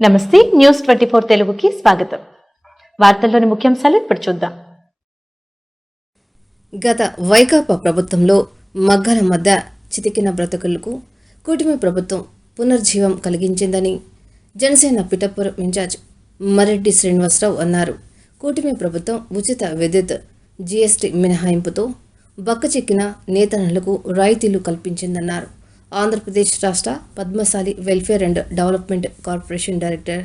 నమస్తే న్యూస్ 24 తెలుగుకి స్వాగతం. వార్తల్లోని ముఖ్యాంశాలు ఇప్పుడు చూద్దాం. గత వైకాపా ప్రభుత్వంలో మగ్గాల మధ్య చితికిన బ్రతుకులకు కూటమి ప్రభుత్వం పునర్జీవం కలిగించిందని జనసేన పిఠాపురం ఇన్ఛార్జ్ మరెడ్డి శ్రీనివాసరావు అన్నారు. కూటమి ప్రభుత్వం ఉచిత విద్యుత్ జీఎస్టీ మినహాయింపుతో బక్కచిక్కిన నేతన్నలకు రాయితీలు కల్పించిందన్నారు. ఆంధ్రప్రదేశ్ రాష్ట్ర Padmashali welfare and development corporation director,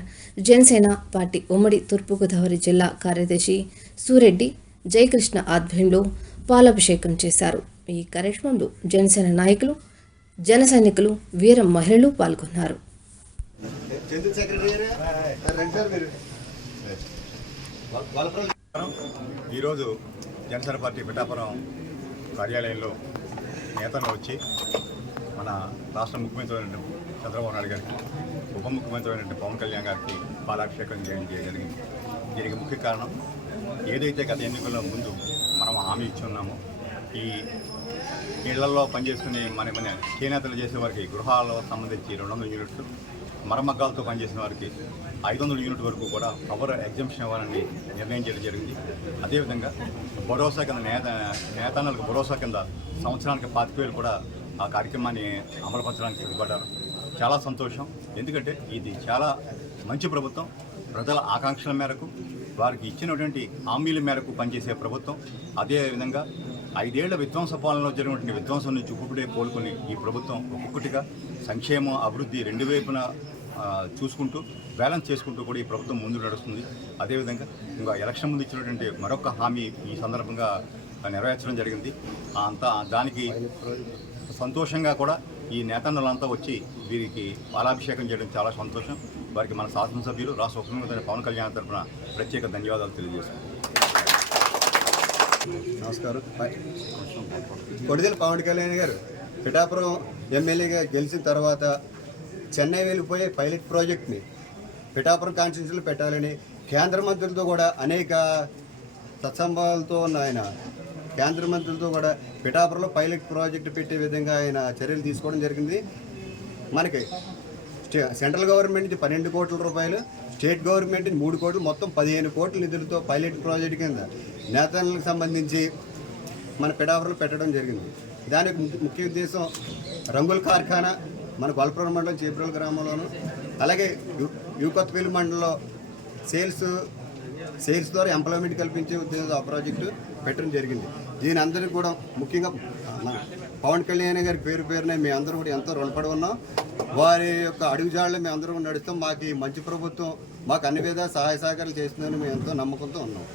Janasena party ఉమ్మడి తూర్పుగోదావరి జిల్లా కార్యదర్శి సూరెడ్డి జయకృష్ణ ఆధ్వర్యంలో పాలాభిషేకం చేశారు. ఈ కార్యక్రమంలో జనసేన నాయకులు, జన సైనికులు, వీర మహిళలు పాల్గొన్నారు. ఈరోజు జనసేన పార్టీ పిఠాపురం కార్యాలయంలో నేతలు వచ్చి మన రాష్ట్ర ముఖ్యమంత్రి చంద్రబాబు నాయుడు గారికి, ఉప ముఖ్యమంత్రి పవన్ కళ్యాణ్ గారికి పాలాభిషేకం జరిగింది. దీనికి ముఖ్య కారణం ఏదైతే గత ఎన్నికల్లో ముందు మనం హామీ ఇచ్చి ఉన్నామో, ఈ ఇళ్లలో పనిచేసుకునే మన చేనేతలు చేసే వారికి గృహాల్లో సంబంధించి 200 యూనిట్లు, మరమగ్గాలతో పనిచేసిన వారికి 500 యూనిట్ వరకు కూడా పవర్ ఎగ్జంప్షన్ ఇవ్వాలని నిర్ణయం చేయడం జరిగింది. అదేవిధంగా భరోసా కింద నేతన్నలకు భరోసా కింద సంవత్సరానికి 25,000 కూడా ఆ కార్యక్రమాన్ని అమలుపరచడానికి సిద్ధపడ్డారు. చాలా సంతోషం. ఎందుకంటే ఇది చాలా మంచి ప్రభుత్వం. ప్రజల ఆకాంక్షల మేరకు, వారికి ఇచ్చినటువంటి హామీల మేరకు పనిచేసే ప్రభుత్వం. అదేవిధంగా 5 ఏళ్ల విధ్వంస పాలనలో జరిగినటువంటి విధ్వంసం నుంచి ఇప్పుడే కోలుకుని ఈ ప్రభుత్వం ఒక్కొక్కటిగా సంక్షేమం, అభివృద్ధి రెండు వైపున చూసుకుంటూ బ్యాలెన్స్ చేసుకుంటూ కూడా ఈ ప్రభుత్వం ముందు నడుస్తుంది. అదేవిధంగా ఇంకా ఎలక్షన్ ముందు ఇచ్చినటువంటి మరొక హామీ ఈ సందర్భంగా నెరవేర్చడం జరిగింది. దానికి సంతోషంగా కూడా ఈ నేతన్నలంతా వచ్చి వీరికి పాలాభిషేకం చేయడం చాలా సంతోషం. వారికి మన శాసనసభ్యులు, రాష్ట్ర ఉప ముఖ్యమంత్రి పవన్ కళ్యాణ్ తరఫున ప్రత్యేక ధన్యవాదాలు తెలియజేస్తున్నాం. నమస్కారం. కొడిదెల పవన్ కళ్యాణ్ గారు పిఠాపురం ఎమ్మెల్యేగా గెలిచిన తర్వాత చెన్నై వెళ్ళిపోయే పైలట్ ప్రాజెక్ట్ని పిఠాపురం కాన్స్టిట్యూన్సీలో పెట్టాలని కేంద్ర మంత్రులతో కూడా అనేక సత్సంబాలతో ఉన్న ఆయన కేంద్ర మంత్రులతో కూడా పిఠాపురంలో పైలట్ ప్రాజెక్టు పెట్టే విధంగా ఆయన చర్యలు తీసుకోవడం జరిగింది. మనకి సెంట్రల్ గవర్నమెంట్ నుంచి 12 కోట్ల రూపాయలు, స్టేట్ గవర్నమెంట్ నుంచి 3 కోట్లు, మొత్తం 15 కోట్ల నిధులతో పైలట్ ప్రాజెక్టు కింద నేతలకు సంబంధించి మన పిఠాపురంలో పెట్టడం జరిగింది. దానికి ముఖ్య ఉద్దేశం రంగుల కార్ఖానా మన గొల్లపురం మండలం చేబ్రోలు గ్రామంలోను, అలాగే యూకొత్తపల్లి మండలంలో సేల్స్ ద్వారా ఎంప్లాయ్మెంట్ కల్పించే ఉద్దేశంతో ఆ ప్రాజెక్టు పెట్టడం జరిగింది. దీని అందరికీ కూడా ముఖ్యంగా మన పవన్ కళ్యాణ్ గారి పేరునే మేము అందరూ కూడా ఎంతో రుణపడి ఉన్నాం. వారి యొక్క అడుగుజాడలో మేము అందరూ నడుస్తాం. మాకు ఈ మంచి ప్రభుత్వం మాకు అన్ని విధాల సహాయ సహకారాలు చేస్తుందని మేము ఎంతో నమ్మకంతో ఉన్నాం.